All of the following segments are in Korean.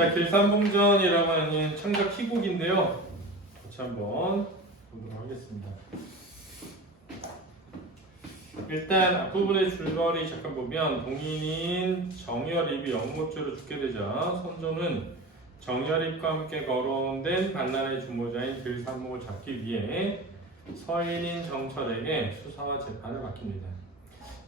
자, 길산봉전이라고 하는 창작 희곡인데요. 같이 한번 보도록 하겠습니다. 일단 앞부분의 줄거리 잠깐 보면 동인인 정열입이 영모죄로 죽게 되자 선조는 정열입과 함께 거론된 반란의 주모자인 길산봉을 잡기 위해 서인인 정철에게 수사와 재판을 맡깁니다.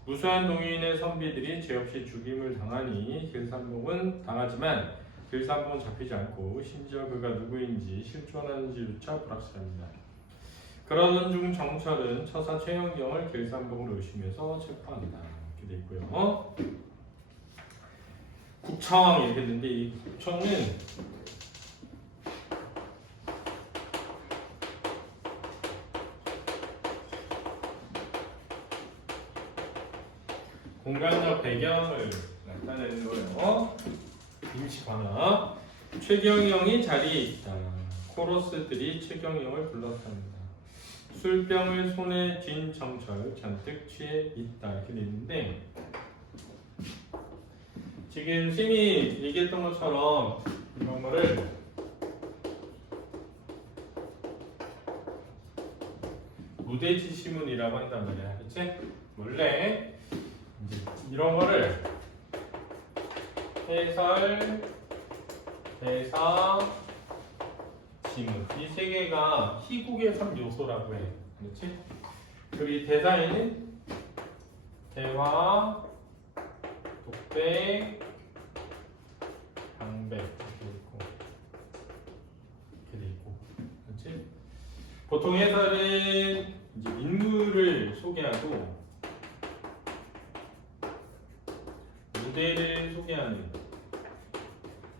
무수한 동인의 선비들이 죄 없이 죽임을 당하니 길산봉은 당하지만 길산봉은 잡히지 않고 심지어 그가 누구인지 실존하는지조차 불확실합니다. 그러던 중 정철은 처사 최영경을 길산봉으로 의심해서 체포합니다. 이렇게 돼 있고요. 국청 이렇게 되는데 이 국청은 공간적 배경을 나타내는 거예요. 임시 관화. 최경영이 자리에 있다. 코러스들이 최경영을 불렀답니다. 술병을 손에 쥔 정철 잔뜩 취해 있다. 이렇게 돼 있는데 지금 쌤이 얘기했던 것처럼 이런 거를 무대 지시문이라고 한단 말이야. 그치? 원래 이제 이런 거를 해설, 대사, 지문 이 세 개가 희곡의 3요소라고 해. 그렇지? 그리고 대사에는 대화, 독백, 방백 이렇게 돼 있고, 그렇지? 보통 해설은 이제 인물을 소개하고 무대를 소개하는.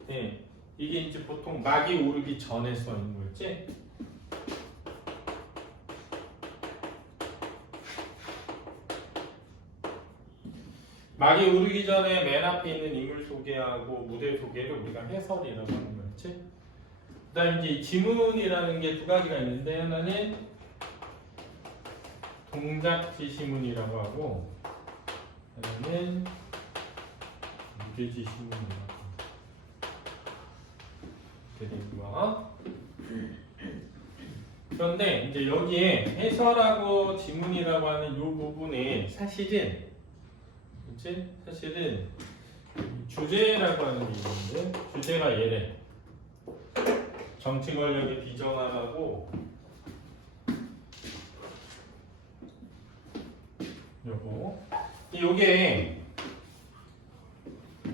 네, 이게 이제 보통 막이 오르기 전에 써 있는 거였지? 막이 오르기 전에 맨 앞에 있는 인물 소개하고 무대 소개를 우리가 해설이라고 하는 거였지? 그 다음 이제 지문이라는 게 두 가지가 있는데 하나는 동작 지시문이라고 하고 하나는 무대 지시문이라고 하고 이렇게 되는 거야. 그런데 이제 여기에 해설하고 지문이라고 하는 이 부분에 사실은 주제라고 하는 게 있는데 주제가 얘래. 정치 권력의 비정함하고 요게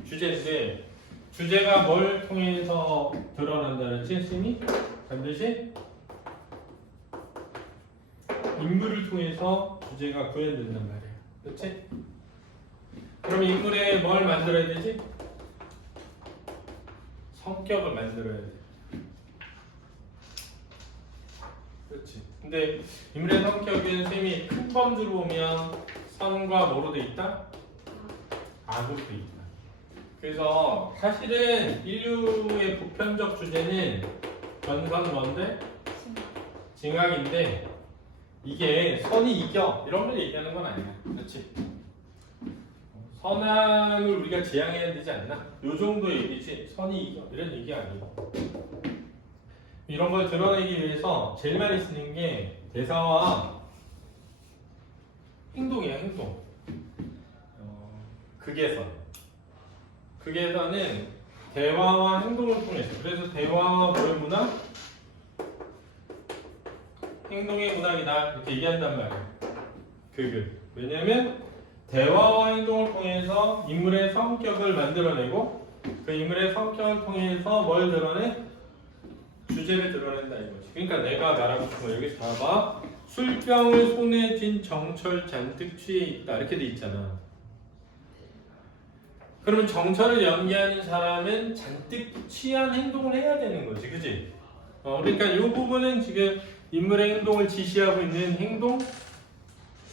주제인데 주제가 뭘 통해서 드러난다는 뜻이니? 반드시 인물을 통해서 주제가 구현된단 말이야. 그렇지? 그럼 인물에 뭘 만들어야 되지? 성격을 만들어야 돼. 그렇지. 근데 인물의 성격은 쌤이 큰 범주로 보면 선과 뭐로 돼 있다? 악으로 돼 있다. 그래서 사실은 인류의 보편적 주제는 전선 뭔데? 징악인데 이게 선이 이겨 이런 걸 얘기하는 건 아니야. 그렇지? 선악을 우리가 지향해야 되지 않나? 요 정도의 얘기지 선이 이겨 이런 얘기 아니고 이런 걸 드러내기 위해서 제일 많이 쓰는 게 대사와 행동이야. 행동. 극에서는 대화와 행동을 통해서 그래서 대화와 뭐의 문학? 행동의 문학이다 이렇게 얘기한단 말이야. 왜냐면 대화와 행동을 통해서 인물의 성격을 만들어내고 그 인물의 성격을 통해서 뭘 드러내? 주제를 드러낸다 이거지. 그러니까 내가 말하고 싶은 거 여기서 봐봐. 술병을 손에 쥔 정철 잔뜩 취해 있다 이렇게 돼 있잖아. 그러면 정철을 연기하는 사람은 잔뜩 취한 행동을 해야 되는 거지, 그지? 그러니까 이 부분은 지금 인물의 행동을 지시하고 있는 행동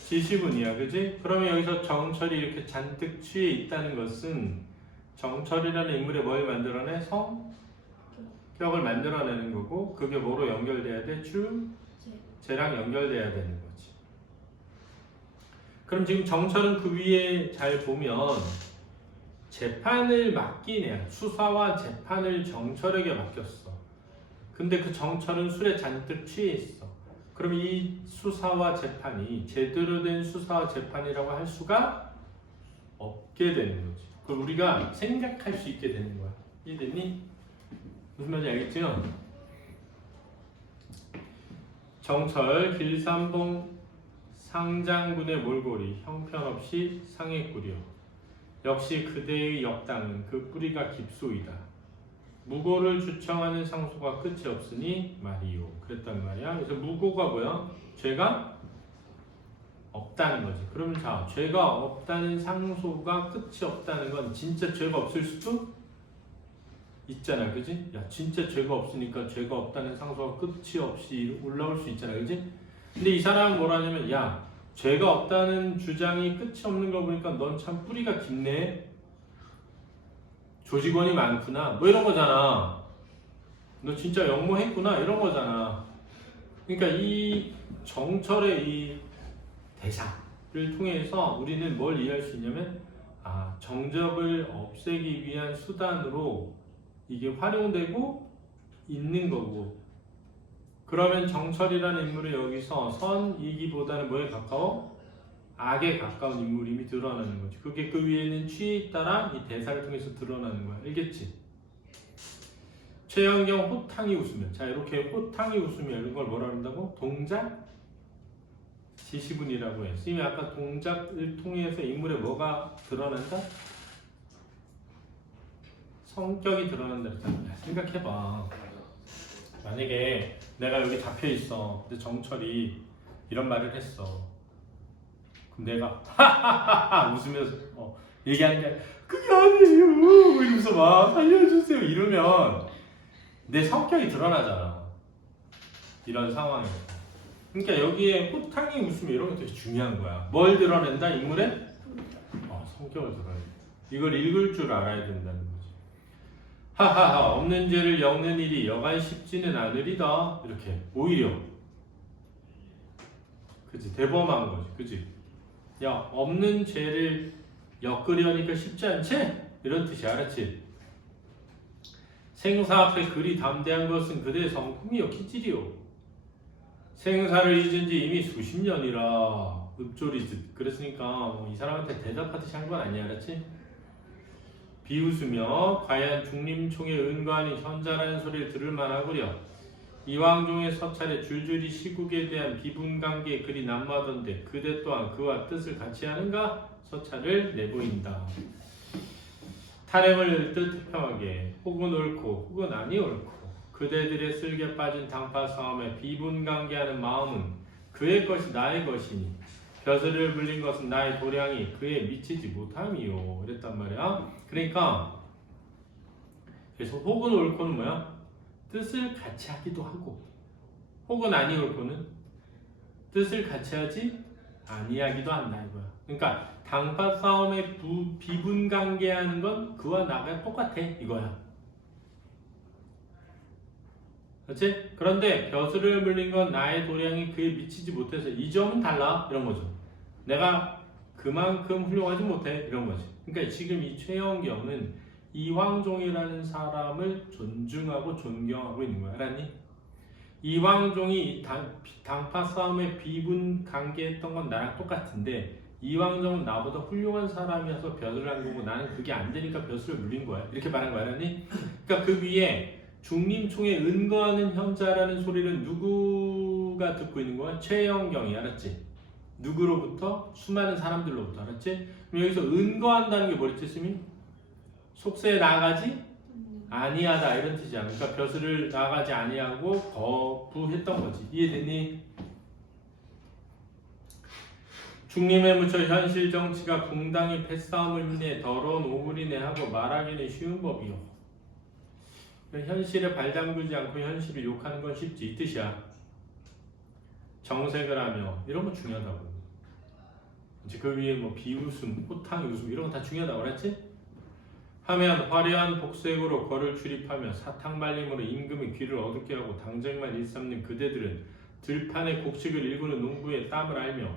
지시문이야, 그지? 그러면 여기서 정철이 이렇게 잔뜩 취해 있다는 것은 정철이라는 인물의 뭘 만들어내? 성격을 만들어내는 거고 그게 뭐로 연결돼야 돼? 주제랑 연결돼야 되는 거지. 그럼 지금 정철은 그 위에 잘 보면 재판을 맡긴 애야. 수사와 재판을 정철에게 맡겼어. 근데 그 정철은 술에 잔뜩 취해 있어. 그럼 이 수사와 재판이 제대로 된 수사와 재판이라고 할 수가 없게 되는 거지. 그걸 우리가 생각할 수 있게 되는 거야. 이해됐니? 무슨 말인지 알겠죠? 정철 길산봉 상장군의 몰골이 형편없이 상했구려. 역시 그대의 역당은 그 뿌리가 깊소이다. 무고를 주청하는 상소가 끝이 없으니 말이요. 그랬단 말이야. 그래서 무고가 뭐야? 죄가 없다는 거지. 그러면 자, 죄가 없다는 상소가 끝이 없다는 건 진짜 죄가 없을 수도 있잖아, 그지? 야, 진짜 죄가 없으니까 죄가 없다는 상소가 끝이 없이 올라올 수 있잖아, 그지? 근데 이 사람은 뭐라냐면, 야, 죄가 없다는 주장이 끝이 없는 거 보니까 넌 참 뿌리가 깊네. 조직원이 많구나. 뭐 이런 거잖아. 너 진짜 역모했구나. 이런 거잖아. 그러니까 이 정철의 이 대사를 통해서 우리는 뭘 이해할 수 있냐면, 아, 정적을 없애기 위한 수단으로 이게 활용되고 있는 거고, 그러면 정철이라는 인물이 여기서 선이기보다는 뭐에 가까워? 악에 가까운 인물임이 드러나는 거지. 그게 그 위에는 취에 있다라 이 대사를 통해서 드러나는 거야. 알겠지? 최연경 호탕이 웃으면, 자, 이렇게 호탕이 웃으면 이걸 뭐라 그런다고? 동작 지시분이라고 해. 선생님이 아까 동작을 통해서 인물에 뭐가 드러난다? 성격이 드러난다 그랬잖아. 생각해봐. 만약에 내가 여기 잡혀 있어. 근데 정철이 이런 말을 했어. 그럼 내가 하하하하 웃으면서 얘기하는 게 그게 아니에요. 이러면서 막 살려주세요 이러면 내 성격이 드러나잖아. 이런 상황에서. 그러니까 여기에 호탕이 웃으면 이런 게 되게 중요한 거야. 뭘 드러낸다? 인물의 성격을 드러낸다. 이걸 읽을 줄 알아야 된다는 거지. 하하하 없는 죄를 엮는 일이 여간 쉽지는 않으리다. 이렇게 오히려 그치 대범한 거지. 그치? 야 없는 죄를 엮으려니까 쉽지 않지? 이런 뜻이 알았지? 생사 앞에 그리 담대한 것은 그대의 성품이요 기질이요. 생사를 잊은 지 이미 수십 년이라 읍조리듯. 그랬으니까 이 사람한테 대답하듯이 한 건 아니야. 알았지? 비웃으며 과연 중림총의 은관이 현자라는 소리를 들을 만하구려. 이왕종의 서찰에 줄줄이 시국에 대한 비분관계에 그리 난무하던데 그대 또한 그와 뜻을 같이 하는가? 서찰을 내보인다. 탈행을 뜻평하게 혹은 옳고 혹은 아니 옳고 그대들의 쓸개 빠진 당파 싸움에 비분관계하는 마음은 그의 것이 나의 것이니 벼슬을 불린 것은 나의 도량이 그에 미치지 못함이요. 이랬단 말이야. 그러니까 그래서 혹은 옳고는 뭐야? 뜻을 같이 하기도 하고 혹은 아니 옳고는 뜻을 같이 하지 아니하기도 한다 이거야. 그러니까 당파 싸움에 비분관계하는 건 그와 나가 똑같아 이거야. 그렇지? 그런데 벼슬을 물린 건 나의 도량이 그에 미치지 못해서 이 점은 달라 이런 거죠. 내가 그만큼 훌륭하지 못해 이런 거지. 그러니까 지금 이 최영경은 이황종이라는 사람을 존중하고 존경하고 있는 거야. 알았니? 이황종이 당파 싸움에 비분관계했던 건 나랑 똑같은데 이황종은 나보다 훌륭한 사람이어서 벼슬을 한 거고 나는 그게 안 되니까 벼슬을 물린 거야. 이렇게 말한 거야. 알았니? 그러니까 그 위에 중림총에 은거하는 현자라는 소리를 누구가 듣고 있는 거야? 최영경이. 알았지? 누구로부터? 수많은 사람들로부터. 알았지? 그럼 여기서 은거한다는 게 뭐랬지? 스미? 속세에 나가지 아니하다 이런 뜻이야. 그러니까 벼슬을 나가지 아니하고 거부했던 거지. 이해됐니? 중림에 묻혀 현실 정치가 붕당히 패싸움을 인해 더러운 오물이네 하고 말하기는 쉬운 법이요. 현실에 발담그지 않고 현실을 욕하는 건 쉽지 이 뜻이야. 정색을 하며 이런 거 중요하다고. 이제 그 위에 뭐 비웃음, 호탕, 웃음 이런 거 다 중요하다고 그랬지? 하면 화려한 복색으로 거를 출입하며 사탕 발림으로 임금의 귀를 어둡게 하고 당쟁만 일삼는 그대들은 들판의 곡식을 일구는 농부의 땀을 알며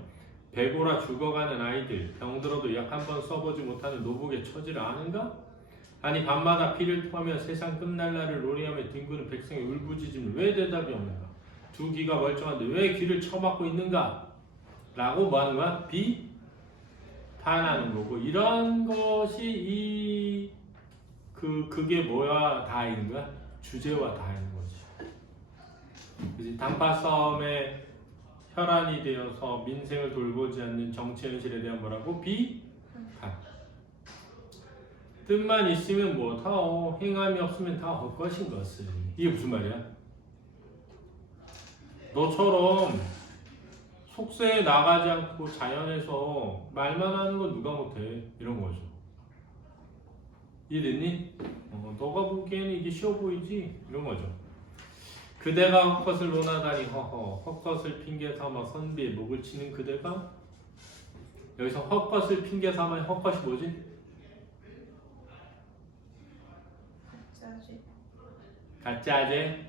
배고라 죽어가는 아이들, 병들어도 약 한 번 써보지 못하는 노복의 처지를 아는가? 아니 밤마다 피를 토하며 세상 끝날 날을 노래하며 뒹구는 백성의 울부짖음을 왜 대답이 없는가? 두 귀가 멀쩡한데 왜 귀를 쳐막고 있는가? 라고 뭐 하는 거야? 비판하는 거고, 이런 것이 그게 뭐야? 다 있는 거야? 주제와 다 있는 거지. 그치? 단파 싸움에 혈안이 되어서 민생을 돌보지 않는 정치 현실에 대한 뭐라고? 비판. 뜻만 있으면 뭐다 행함이 없으면 다 헛것인 것을. 이게 무슨 말이야? 너처럼 속세에 나가지 않고 자연에서 말만 하는 건 누가 못해? 이런 거죠. 이해됐니? 너가 보기에는 이게 쉬워 보이지? 이런 거죠. 그대가 헛것을 논하다니 허허, 헛것을 핑계 삼아 선비의 목을 치는 그대가, 여기서 헛것을 핑계 삼아 헛것이 뭐지? 가짜제.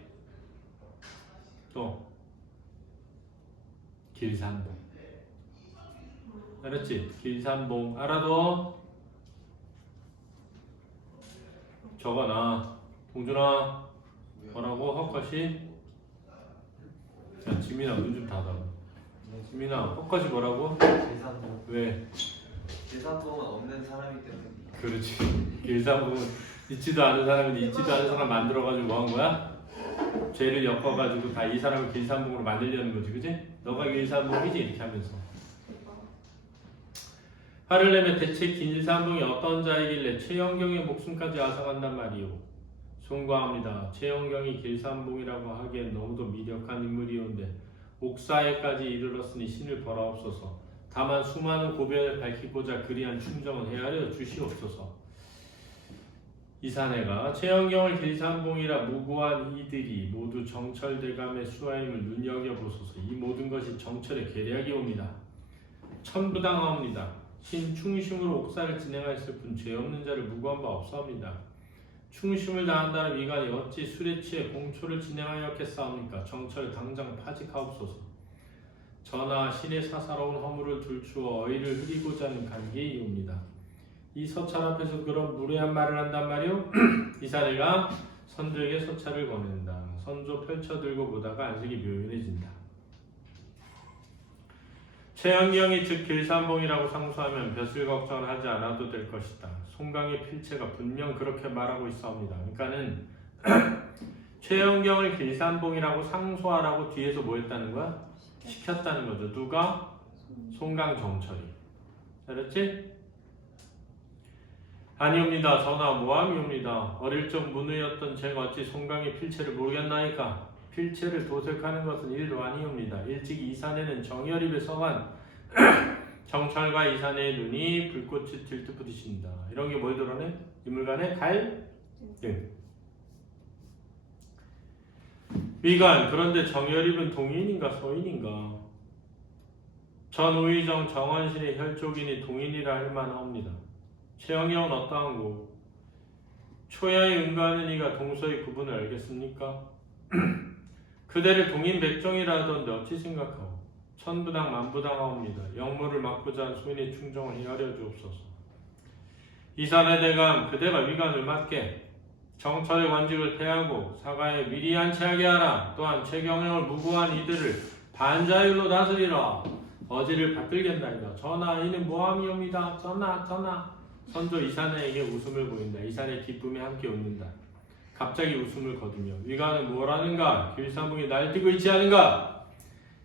또 길산봉. 알았지? 길산봉 알아도 적어놔. 동준아 뭐라고? 헛것이. 자 지민아 눈 좀 닫아. 지민아 헛것이 뭐라고? 길산봉. 왜? 길산봉은 없는 사람이기 때문에. 그렇지. 길산봉은 있지도 않은 사람인데 있지도 않은 사람 만들어가지고 뭐 한 거야? 죄를 엮어가지고 다 이 사람을 길산봉으로 만들려는 거지, 그지? 너가 길산봉이지? 이렇게 하면서. 화를 내면 대체 길산봉이 어떤 자이길래 최영경의 목숨까지 앗아간단 말이오. 송구합니다. 최영경이 길산봉이라고 하기엔 너무도 미력한 인물이온데 옥사에까지 이르렀으니 신을 벌하옵소서. 다만 수많은 고변을 밝히고자 그리한 충정은 헤아려 주시옵소서. 이사내가 최영경을 길산봉이라 무고한 이들이 모두 정철대감의 수하임을 눈여겨보소서. 이 모든 것이 정철의 계략이옵니다. 천부당하옵니다. 신 충심으로 옥사를 진행하였을 뿐 죄 없는 자를 무고한 바 없사옵니다. 충심을 다한다는 위관이 어찌 술에 취해 공초를 진행하였겠사옵니까? 정철 당장 파직하옵소서. 전하 신의 사사로운 허물을 둘추어 어이를 흐리고자 하는 간계이옵니다. 이 서찰 앞에서 그런 무례한 말을 한단 말이오? 이사내가 선조에게 서찰을 권한다. 선조 펼쳐들고 보다가 안색이 묘연해진다. 최영경이 즉 길산봉이라고 상수하면 벼슬 걱정을 하지 않아도 될 것이다. 송강의 필체가 분명 그렇게 말하고 있사옵니다. 그러니까는 최영경을 길산봉이라고 상수하라고 뒤에서 뭐 했다는 거야? 시켰다는 거죠. 누가? 송강 정철이. 알았지? 아니옵니다. 전하 모함이옵니다. 어릴 적 문의였던 제가 어찌 송강의 필체를 모르겠나이까? 필체를 도색하는 것은 일도 아니옵니다. 일찍 이산에는 정열입에 서간 정철과 이산의 눈이 불꽃이 들뜨부딪힌다. 이런 게 뭘 드러내? 인물간의 갈등. 위관, 그런데 정열입은 동인인가 서인인가? 전우의정 정원신의 혈족이니 동인이라 할 만하옵니다. 최영경은 어떠한고? 초야에 응가하는 이가 동서의 구분을 알겠습니까? 그대를 동인 백정이라 하던데 어찌 생각하오? 천부당 만부당하옵니다. 영모를 막고자 한 소인의 충정을 헤아려 주옵소서. 이산의 대감, 그대가 위관을 맡게 정철의 관직을 폐하고 사가에 미리 안치하게 하라. 또한 최경영을 무고한 이들을 반자율로 다스리라. 어지를 받들겠나이다. 전하 이는 모함이옵니다. 전하. 선조 이사내에게 웃음을 보인다. 이사내 기쁨에 함께 웃는다. 갑자기 웃음을 거두며 위관은 뭐라는가? 길산봉이 날뛰고 있지 않은가?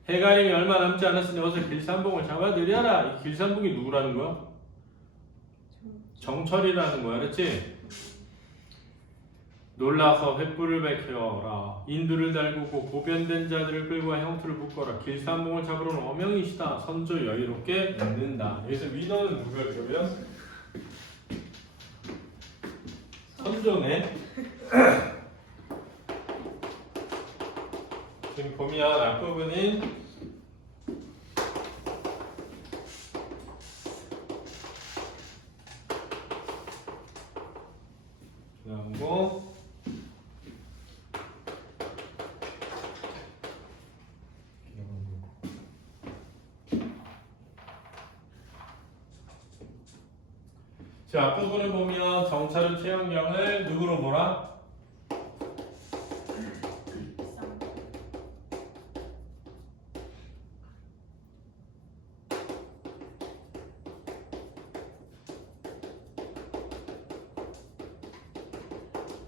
해가림이 얼마 남지 않았으니 어서 길산봉을 잡아들여라. 이 길산봉이 누구라는 거야? 정철이라는 거야. 알았지? 놀라서 횃불을 밝혀라. 인두를 달구고 고변된 자들을 끌고 형투를 묶어라. 길산봉을 잡으러는 어명이시다. 선조 여유롭게 웃는다. 여기서 위너는 누구야 그러면? 선조네. 지금 보면 앞부분은 그리고 자, 앞부분을 보면 정철은 최현경을 누구로 몰아?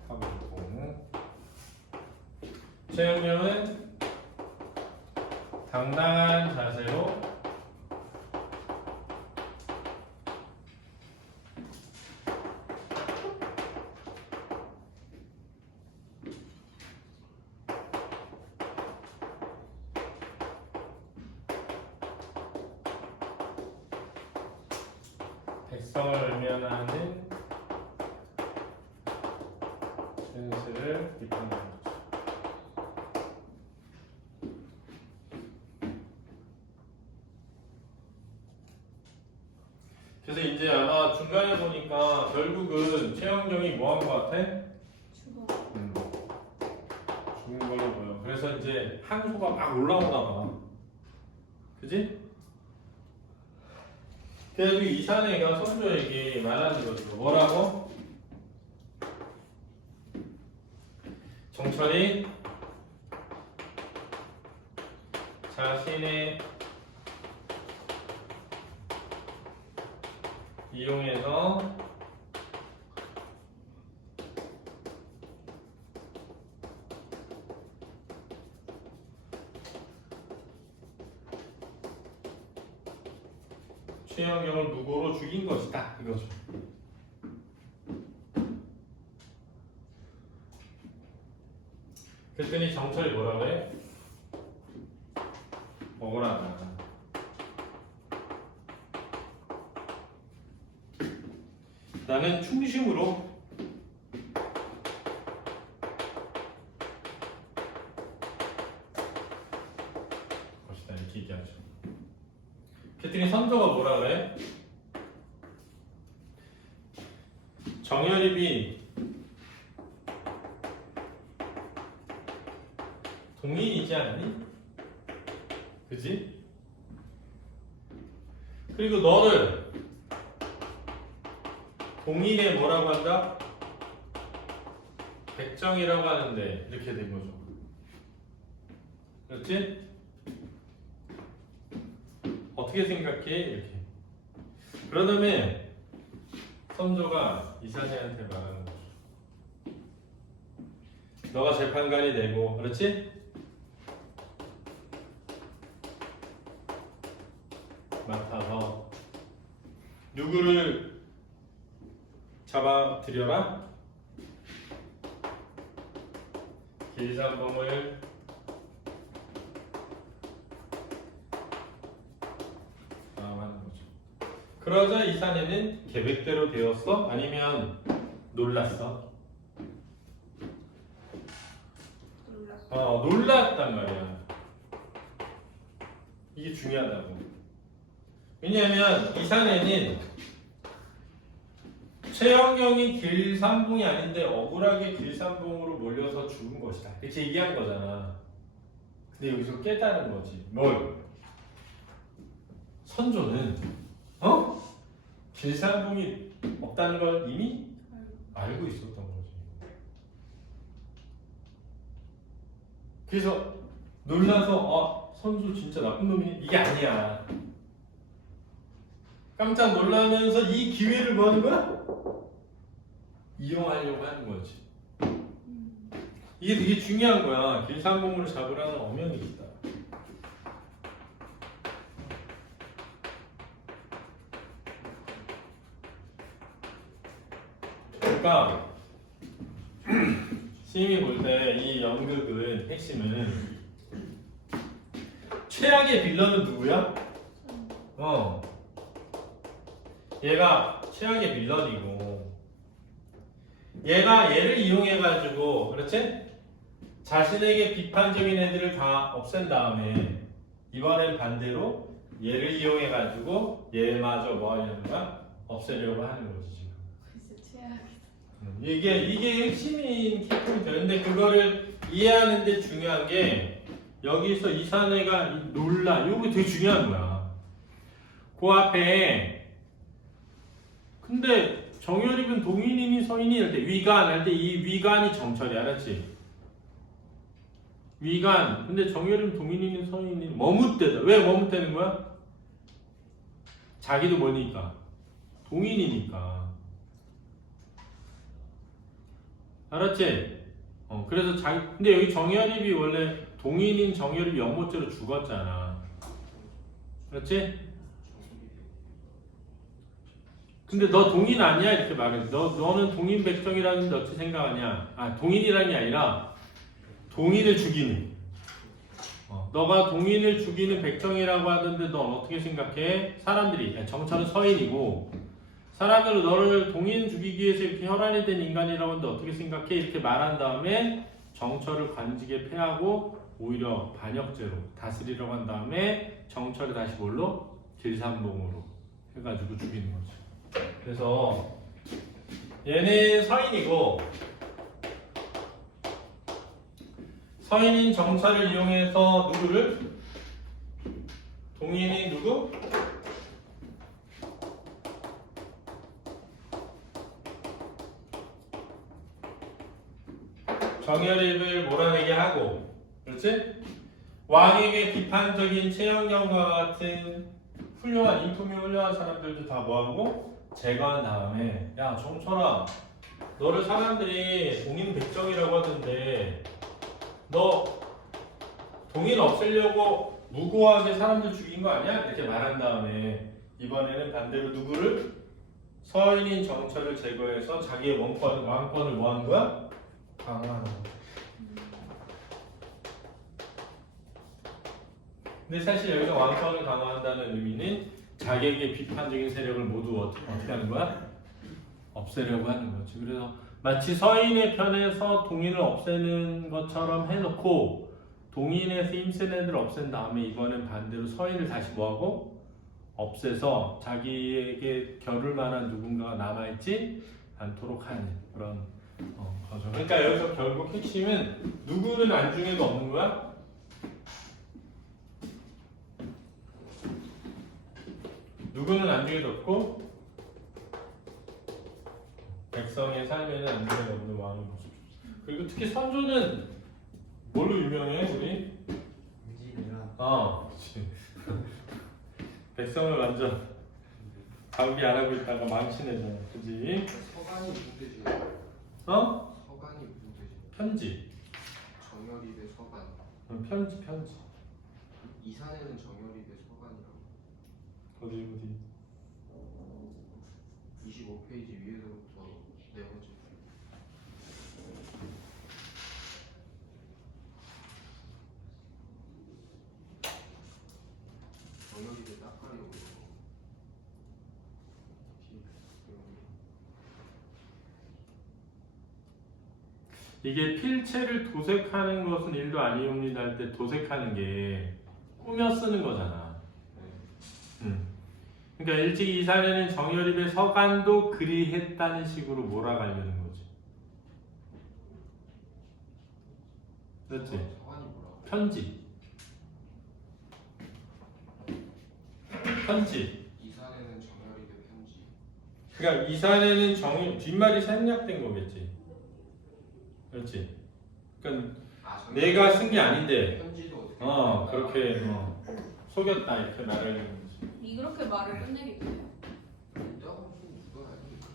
하고 있고, 최현경은 당당한 자세로 백성을 외면하는 현실을 비판하는 거죠. 그래서 이제 아마 중간에 보니까 결국은 최영경이 뭐 한 것 같아? 죽은 걸로 보여. 그래서 이제 항소가 막 올라오나 봐. 그지? 그래서 이 사내가 선조에게 말하는 거죠. 뭐라고? 정철이 자신의 이용해서 최영경을 무고로 죽인 것이다 이거죠. 그랬더니 정철이 뭐라 그래? 억울하다. 나는 충심으로 것이다 이렇게 얘기하죠. 그랬더니 선조가 뭐라 그래? 정열입이 동인이지 않니? 그지? 그리고 너를 동인의 뭐라고 한다? 백정이라고 하는데 이렇게 된 거죠. 그렇지? 어떻게 생각해? 이렇게. 그런 다음에 선조가 이사제한테 말하는 거죠. 너가 재판관이 되고, 그렇지? 맡아서 누구를 잡아들여라? 길산범을 하는 거죠. 그러자 이 사내는 계획대로 되었어? 아니면 놀랐어? 놀랐단 말이야. 이게 중요하다고. 왜냐하면 이 사내는 최영경이 길산봉이 아닌데 억울하게 길산봉으로 몰려서 죽은 것이다. 이렇게 얘기한 거잖아. 근데 여기서 깨달은 거지. 뭘? 선조는 길산봉이 없다는 걸 이미 알고 있었던 거지. 그래서 놀라서 선조 진짜 나쁜 놈이니? 이게 아니야. 깜짝 놀라면서 이 기회를 뭐 하는 거야? 이용하려고 하는 거지. 이게 되게 중요한 거야. 길산봉으로 잡으라는 엄연이 있다. 그러니까 스님이 볼 때 이 연극은 핵심은 최악의 빌런은 누구야? 얘가 최악의 빌런이고 얘가 얘를 이용해가지고 그렇지? 자신에게 비판적인 애들을 다 없앤 다음에 이번엔 반대로 얘를 이용해가지고 얘마저 뭐 하려는 거야? 없애려고 하는 거지 지금. 글쎄 최악이다. 이게 핵심인 캐릭터인데 근데 그거를 이해하는데 중요한 게 여기서 이 사내가 놀라 이거 되게 중요한 거야. 그 앞에 근데 정열입은 동인이니 서인이 할 때 위간 할 때 이 위간이 정철이 알았지? 위간. 근데 정열입은 동인이니 서인이 머뭇대다. 왜 머뭇대는 거야? 자기도 뭐니까? 동인이니까. 알았지? 그래서 근데 여기 정열입이 원래 동인인 정열입이 연모죄로 죽었잖아. 그렇지? 근데 너 동인 아니야? 이렇게 말해. 너는 동인 백정이라는데 어떻게 생각하냐? 동인이라는 게 아니라 동인을 죽이는. 너가 동인을 죽이는 백정이라고 하던데 넌 어떻게 생각해? 사람들이 정철은 서인이고 사람들은 너를 동인 죽이기 위해서 이렇게 혈안이 된 인간이라고 하는데 어떻게 생각해? 이렇게 말한 다음에 정철을 관직에 패하고 오히려 반역죄로 다스리려고 한 다음에 정철을 다시 뭘로? 길산봉으로 해가지고 죽이는 거죠. 그래서 얘는 서인이고 서인인 정철을 이용해서 누구를? 동인이 누구? 정열입을 몰아내게 하고, 그렇지? 왕에게 비판적인 최영경과 같은 훌륭한 인품이 훌륭한 사람들도 다 뭐하고 제거한 다음에 야 정철아 너를 사람들이 동인 백정이라고 하던데 너 동인 없애려고 무고하게 사람들 죽인 거 아니야? 이렇게 말한 다음에 이번에는 반대로 누구를? 서인인 정철을 제거해서 자기의 왕권을 뭐 하는 거야? 강화하는 거야. 근데 사실 여기서 왕권을 강화한다는 의미는 자기에게 비판적인 세력을 모두 어떻게 하는 거야? 없애려고 하는 거지. 그래서 마치 서인의 편에서 동인을 없애는 것처럼 해놓고 동인에서 힘센 애들 없앤 다음에 이번엔 반대로 서인을 다시 뭐하고? 없애서 자기에게 겨룰 만한 누군가가 남아있지 않도록 하는 그런 거죠. 그러니까 여기서 결국 핵심은 누구는 안중에도 없는 거야? 누구는 안중에도 없고 백성의 삶에는 안중에도 없는 왕의 모습. 그리고 특히 선조는 뭘로 유명해 우리? 임진왜란. 그치. 백성을 완전 관리 안 하고 있다가 망신해잖아, 그지? 서간이 문제지. 서간이 문제지. 편지. 정열입의 서간. 편지. 이산에는 정열입의 서간이라고. 어디. 25페이지 위에서부터 네 번째 줄. 정열입의 딱가리로. 이게 필체를 도색하는 것은 일도 아니옵니다 할 때 도색하는 게 꾸며 쓰는 거잖아. 그러니까 일찍 이산에는 정열입의 서간도 그리했다는 식으로 몰아가려는 거지. 그렇지? 서간이 뭐라고? 편지. 이산에는 정열입의 편지. 그러니까 이산에는 뒷말이 생략된 거겠지. 그렇지? 그러니까 내가 쓴 게 아닌데 편지도 어떻게 그렇게 속였다 이렇게 말하려는 거지. 이렇게 말을 끝내겠대요. 있다고 누가 알고 있어?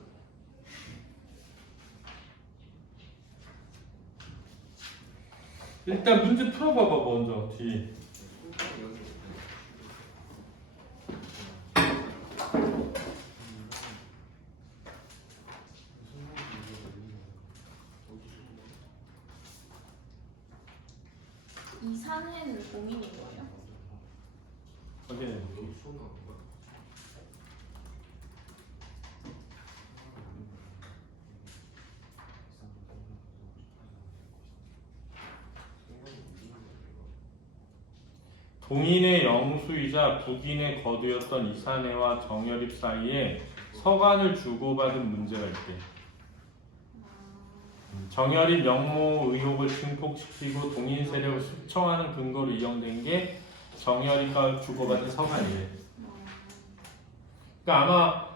일단 문제 풀어봐봐 먼저 뒤. 이산해는 공인인 거예요? 확인해. 여기 수업 나오는 거야? 동인의 영수이자 북인의 거두였던 이산해와 정열입 사이에 서간을 주고받은 문제가 있대. 정열입 영모 의혹을 증폭시키고 동인 세력을 숙청하는 근거로 이용된 게 정열입과 주고받은 서간이래. 그러니까 아마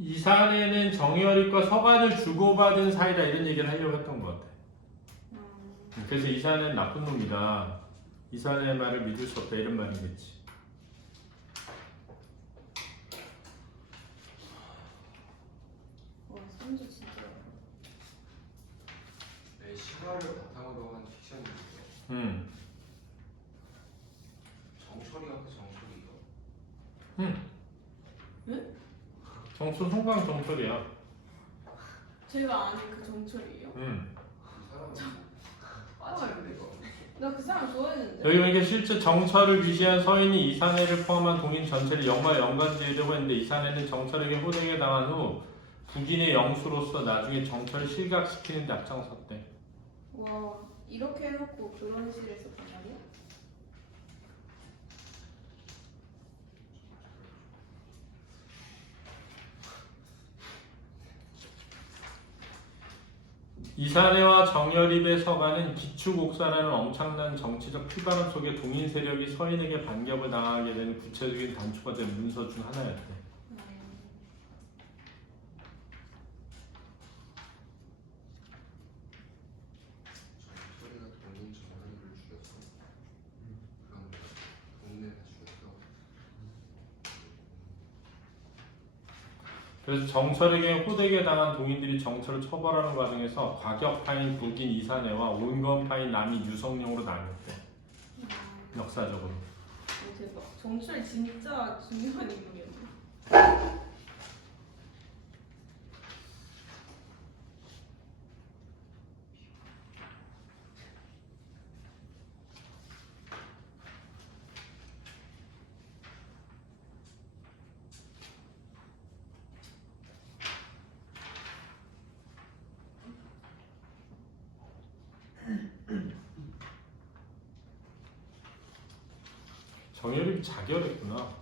이산에는 정열입과 서간을 주고받은 사이다 이런 얘기를 하려고 했던 것 같아. 그래서 이산은 나쁜 놈이다. 이산의 말을 믿을 수 없다 이런 말이겠지. 와 선조 진짜. 내 실화를 바탕으로 한 픽션인데 음. 정철이가 그 정철이가 정철 송강 정철이야. 제가 아는 그 정철이에요? 그 사람은 빠지는데 이거. 나 그 사람 좋아했는데. 여기 보니까 실제 정철을 위시한 서인이 이산해를 포함한 동인 전체를 영과 연관지으려고 했는데 이산해는 정철에게 호되게 당한 후 국인의 영수로서 나중에 정철을 실각시키는 데 앞장섰대. 와 이렇게 해놓고 그런 시를 썼단 말이야? 이산해와 정열입의 서간은 기축옥사라는 엄청난 정치적 피바람 속에 동인 세력이 서인에게 반격을 당하게 되는 구체적인 단초가 된 문서 중 하나였대. 정철이가 동인 정철이를 죽였어. 그럼 동네를 죽였어. 그래서 정철에게 호되게 당한 동인들이 정철을 처벌하는 과정에서 과격파인 북인 이산해와 온건파인 남인 유성룡으로 나뉘었대. 역사적으로. 오 대박. 정철 진짜 중요한 인물이었네. 정열입이 자결했구나.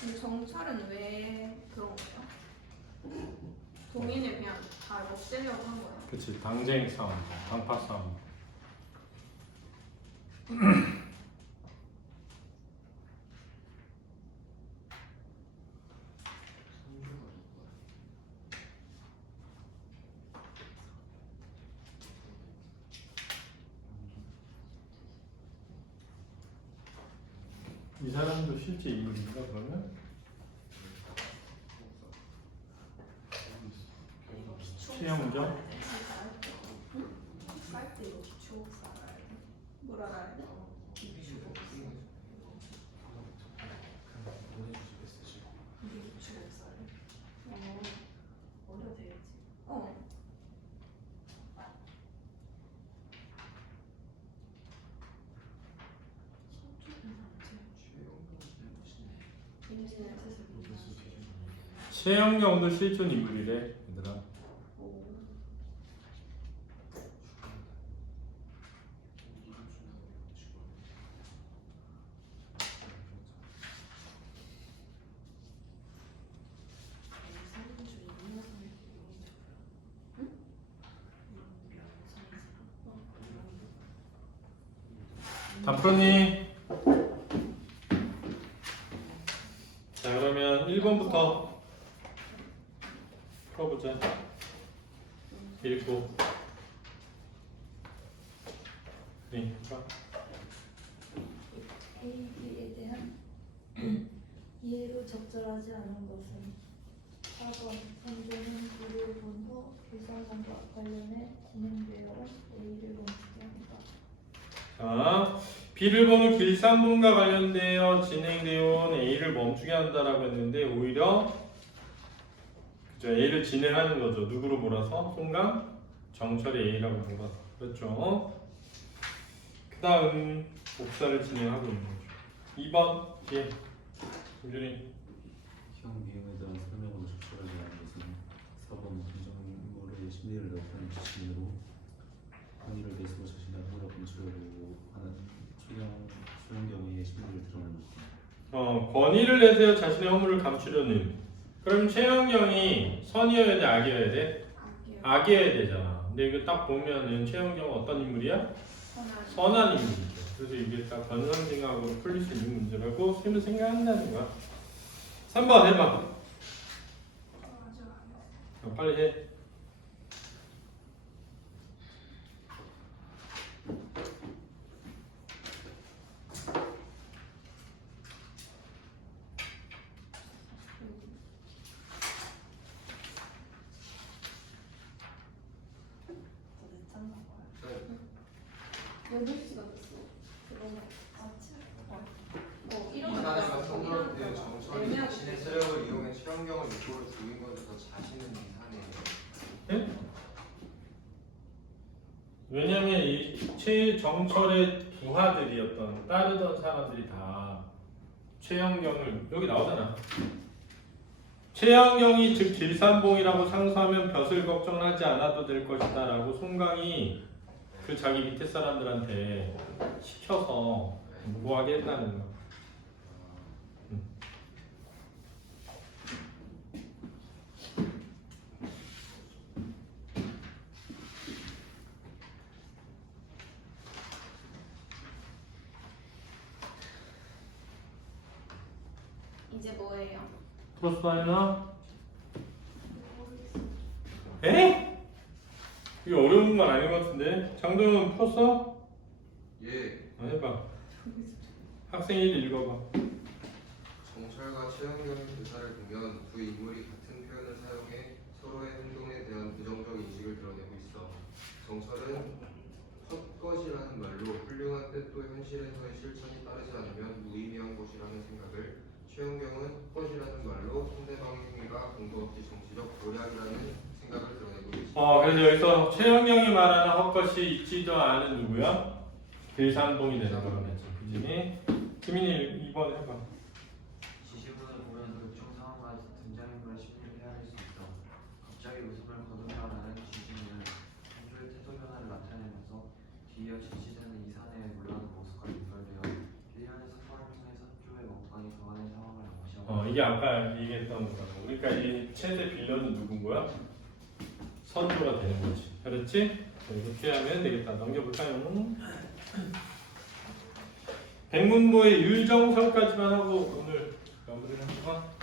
근데 정철은 왜 그런 거야? 동인을 그냥 다 없애려고 한 거야? 그치, 당쟁 싸움, 당파 싸움. 선조가 누구야? 이 사람도 실제 인물인가 그러면? 최영정? 쌀때 이거 기초옥사 뭐라 알아야 돼? 이게 기초옥사래? 어려 되겠지? 어. 임진왜란 최영경도 실존 인물이래 얘들아. 오. 다 풀었니? 자 그러면 1번부터 풀어보자. 읽고 네, 자. A에 대한 이해로 적절하지 않은 것은 4번 선조는 B를 본 후 일성상과 관련해 진행되어 온 A를 멈추게 한다. 자, B를 보는 길산분과 관련되어 진행되어 온 A를 멈추게 한다라고 했는데 오히려 그죠, A를 진행하는 거죠. 누구로 몰아서? 송강, 정철이 A라고 몰아서. 그렇죠. 그 다음 복사를 진행하고 있는 거죠. 2번 예, 김준희. 형 미음에 대한 설명으로 적절하지 심리를 나타내는 지침으로 권위를 내세워 자신의 허물을 검출하려고 하는 최영경의 심리를 드러내는 것. 권위를 내세워 자신의 허물을 감추려는. 그럼 최영경이 선이어야 돼, 악이어야 돼? 악이요. 악이어야 되잖아. 근데 이거 딱 보면은 최영경은 어떤 인물이야? 선한 인물이죠. 그래서 이게 딱 변상징악으로 풀릴 수 있는 문제라고 쌤은 생각한다는 거야. 3번 해봐. 빨리 해. 네. 8시가 됐어. 그러면 아침. 이런 이사내가 성도를 때 정철이 애매하게 자신의 세력을 이용해 최영경을 육고로 죽인 것에서 자신은 이사네요. 네? 왜냐면 이 최정철의 부하들이었던 따르던 사람들이 다 최영경을 여기 나오잖아. 최영경이 즉 길산봉이라고 상수하면 벼슬 걱정하지 않아도 될 것이다 라고 송강이 그 자기 밑에 사람들한테 시켜서 무고하게 했다는 거야. 이제 뭐예요? 플러스 하나? 에? 이게 어려운 건 아닌 것 같은데. 장동현 풀었어? 예. 해봐. 학생이 읽어봐. 정철과 최영경의 대사를 보면 두 인물이 같은 표현을 사용해 서로의 행동에 대한 부정적 인식을 드러내고 있어. 정철은 헛것이라는 말로 훌륭한 뜻도 현실에서의 실천이 따르지 않으면 무의미한 것이라는 생각을, 최영경은 헛것이라는 말로 상대방의 행위가 근거 없이 정치적 도략이라는 생각을 드러내고 있어. 그래서 여기서 최영경이 말하는 헛것이 있지도 않은 누구야? 길산봉이 되는 거라겠지. 그지? 지민이 2번 해봐. 지시문을 보면서 특정 상황과 등장인물의 심리를 헤아릴 수 있어. 갑자기 웃음을 거두며라는 지시문은 한조의 태도 변화를 나타내면서 뒤이어 지시되는 이사내의 물러나는 모습과 연결되어 일련의 사건을 통해 선조의 먹방이 더하는 상황을 암시하고 이게 아까 얘기했던 거고. 그러니까 이 최대 빌런은 누군 거야? 선조가 되는 거지. 그렇지? 이렇게 하면 되겠다. 넘겨볼까요? 백문보의 율정설까지만 하고 오늘 마무리를 한번.